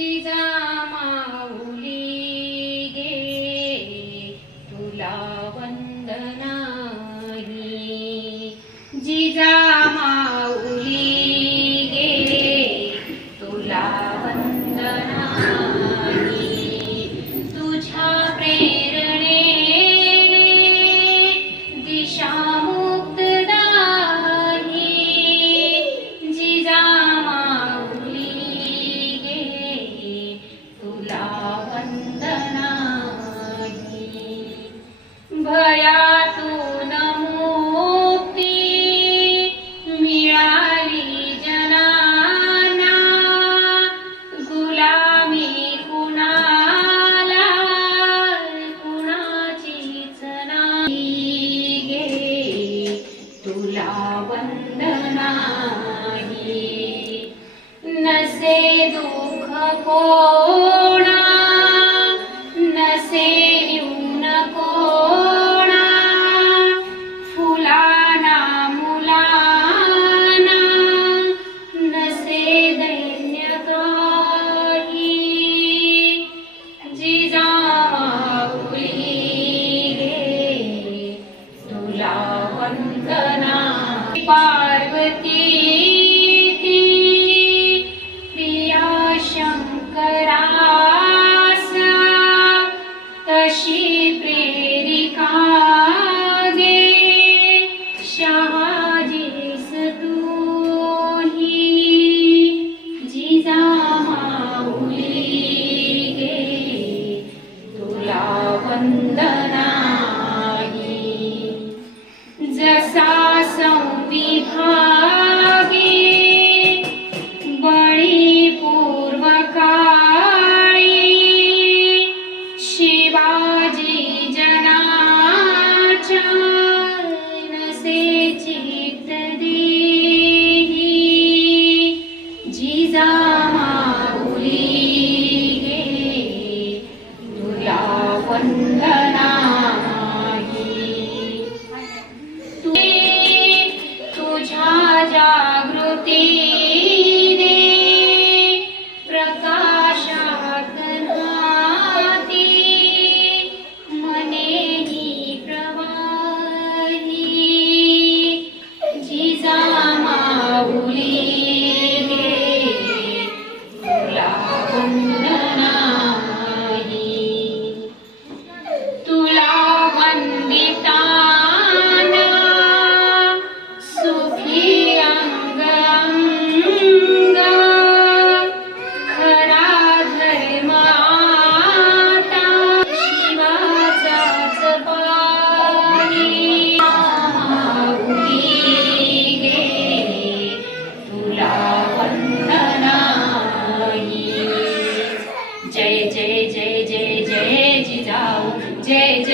जिजा माऊली गे तुला वंदनाही जिजा दुःखको जसा संविभागे बळी पूर्वकाळी शिवाजी जनाच्या नसे चित्त देही जिजा माऊली गे तुला na na J